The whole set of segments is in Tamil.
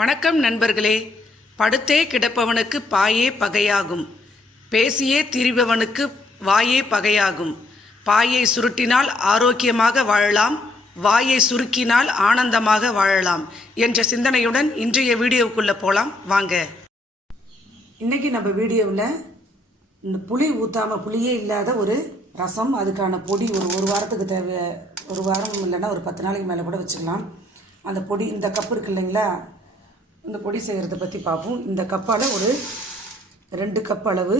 வணக்கம் நண்பர்களே. படுத்தே கிடப்பவனுக்கு பாயே பகையாகும், பேசியே திரிபவனுக்கு வாயே பகையாகும். பாயை சுருட்டினால் ஆரோக்கியமாக வாழலாம், வாயை சுருக்கினால் ஆனந்தமாக வாழலாம் என்ற சிந்தனையுடன் இன்றைய வீடியோவுக்குள்ளே போகலாம் வாங்க. இன்றைக்கி நம்ம வீடியோவில் இந்த புளி ஊற்றாமல் புளியே இல்லாத ஒரு ரசம், அதுக்கான பொடி ஒரு வாரத்துக்கு தேவை. ஒரு வாரம் இல்லைன்னா ஒரு 10 நாளைக்கு மேலே கூட வச்சுக்கலாம். அந்த பொடி இந்த கப்பு இருக்கு இல்லைங்களா, இந்த பொடி செய்கிறத பற்றி பார்ப்போம். இந்த கப்பால் ஒரு 2 கப் அளவு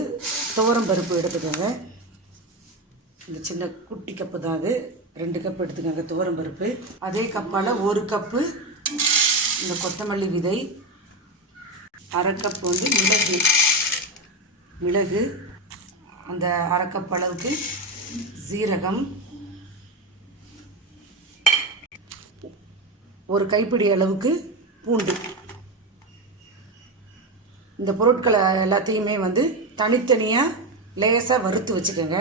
துவரம் பருப்பு எடுத்துக்கோங்க. இந்த சின்ன குட்டி கப்பு தான் அது, 2 கப் எடுத்துக்கோங்க துவரம் பருப்பு. அதே கப்பால் 1 கப்பு இந்த கொத்தமல்லி விதை, 1/2 கப் மிளகு, அந்த 1/2 கப் அளவுக்கு சீரகம், 1 கைப்பிடி அளவுக்கு பூண்டு. இந்த பொருட்களை எல்லாத்தையுமே தனித்தனியாக லேசாக வறுத்து வச்சுக்கோங்க.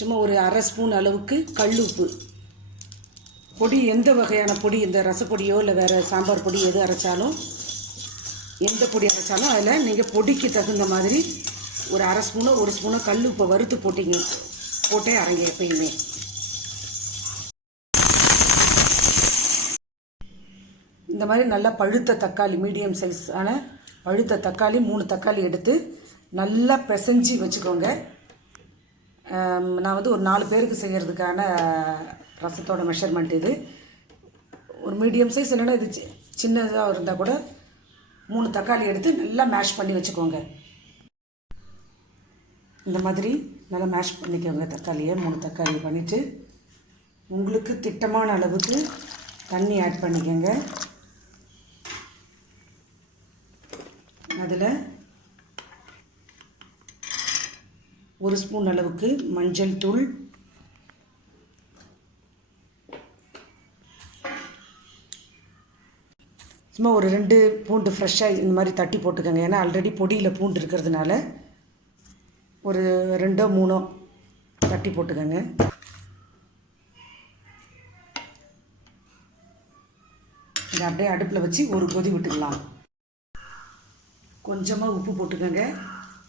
சும்மா ஒரு 1/2 ஸ்பூன் அளவுக்கு கல் உப்பு. பொடி எந்த வகையான பொடி, இந்த ரசப்பொடியோ இல்லை வேறு சாம்பார் பொடி எது அரைச்சாலும், எந்த பொடி அரைச்சாலும் அதில் நீங்கள் பொடிக்கு தகுந்த மாதிரி ஒரு 1/2 ஸ்பூனோ 1 ஸ்பூனோ கல் உப்பை வறுத்து போட்டே அரைங்க எப்பயுமே. இந்த மாதிரி நல்லா பழுத்த தக்காளி, மீடியம் சைஸான பழுத்த தக்காளி 3 தக்காளி எடுத்து நல்லா பிசைஞ்சி வச்சுக்கோங்க. நான் ஒரு 4 பேருக்கு செய்கிறதுக்கான ரசத்தோட மெஷர்மெண்ட் இது. ஒரு மீடியம் சைஸ் இல்லைன்னா இது சின்னதாக இருந்தால் கூட 3 தக்காளி எடுத்து நல்லா மேஷ் பண்ணி வச்சுக்கோங்க. இந்த மாதிரி நல்லா மேஷ் பண்ணிக்கோங்க தக்காளியை. 3 தக்காளி பண்ணிவிட்டு உங்களுக்கு திட்டமான அளவுக்கு தண்ணி ஆட் பண்ணிக்கோங்க. அதில் 1 ஸ்பூன் அளவுக்கு மஞ்சள் தூள், சும்மா ஒரு 2 பூண்டு ஃப்ரெஷ்ஷாக இந்த மாதிரி தட்டி போட்டுக்கோங்க. ஏன்னா ஆல்ரெடி பொடியில் பூண்டு இருக்கிறதுனால ஒரு 2 3 தட்டி போட்டுக்கோங்க. இதை அப்படியே அடுப்பில் வச்சு ஒரு கொதி விட்டுக்கலாம். கொஞ்சமாக உப்பு போட்டுக்கோங்க,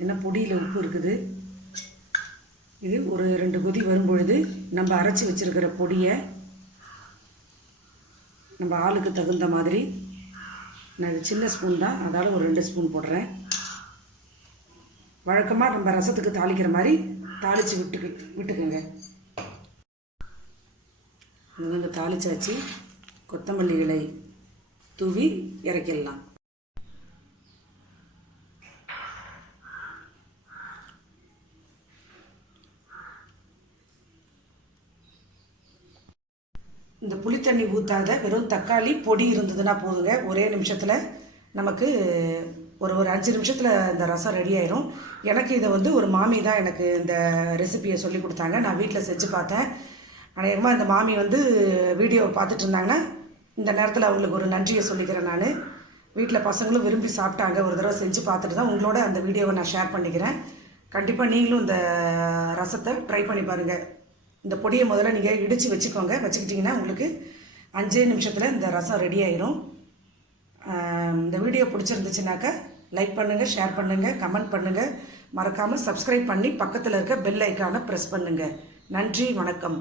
ஏன்னா பொடியில் உப்பு இருக்குது. இது ஒரு 2 கொதி வரும்பொழுது நம்ம அரைச்சி வச்சுருக்கிற பொடியை நம்ம ஆளுக்கு தகுந்த மாதிரி, நான் இது சின்ன ஸ்பூன் தான், அதால் ஒரு 2 ஸ்பூன் போடுறேன். வழக்கமாக நம்ம ரசத்துக்கு தாளிக்கிற மாதிரி தாளித்து விட்டுக்கோங்க. இது தாளிச்சாச்சு. கொத்தமல்லி இலை தூவி இறக்கிடலாம். இந்த புளித்தண்ணி ஊற்றாத வெறும் தக்காளி பொடி இருந்ததுன்னா போதுங்க. ஒரே நிமிஷத்தில் நமக்கு ஒரு 5 நிமிஷத்தில் இந்த ரசம் ரெடி ஆயிரும். எனக்கு இதை ஒரு மாமி தான் எனக்கு இந்த ரெசிபியை சொல்லி கொடுத்தாங்க. நான் வீட்டில் செஞ்சு பார்த்தேன். அநேகமாக இந்த மாமி வீடியோவை பார்த்துட்டு இருந்தாங்கன்னா இந்த நேரத்தில் அவங்களுக்கு ஒரு நன்றியை சொல்லிக்கிறேன். நான் வீட்டில் பசங்களும் விரும்பி சாப்பிட்டாங்க. ஒரு தடவை செஞ்சு பார்த்துட்டு தான் உங்களோட அந்த வீடியோவை நான் ஷேர் பண்ணிக்கிறேன். கண்டிப்பாக நீங்களும் இந்த ரசத்தை ட்ரை பண்ணி பாருங்கள். இந்த பொடியை முதல்ல நீங்கள் இடித்து வச்சுக்கிட்டிங்கன்னா உங்களுக்கு 5 நிமிஷத்தில் இந்த ரசம் ரெடி ஆயிரும். இந்த வீடியோ பிடிச்சிருந்துச்சுனாக்கா லைக் பண்ணுங்கள், ஷேர் பண்ணுங்கள், கமெண்ட் பண்ணுங்கள். மறக்காமல் சப்ஸ்கிரைப் பண்ணி பக்கத்தில் இருக்க பெல் ஐக்கானை ப்ரெஸ் பண்ணுங்கள். நன்றி, வணக்கம்.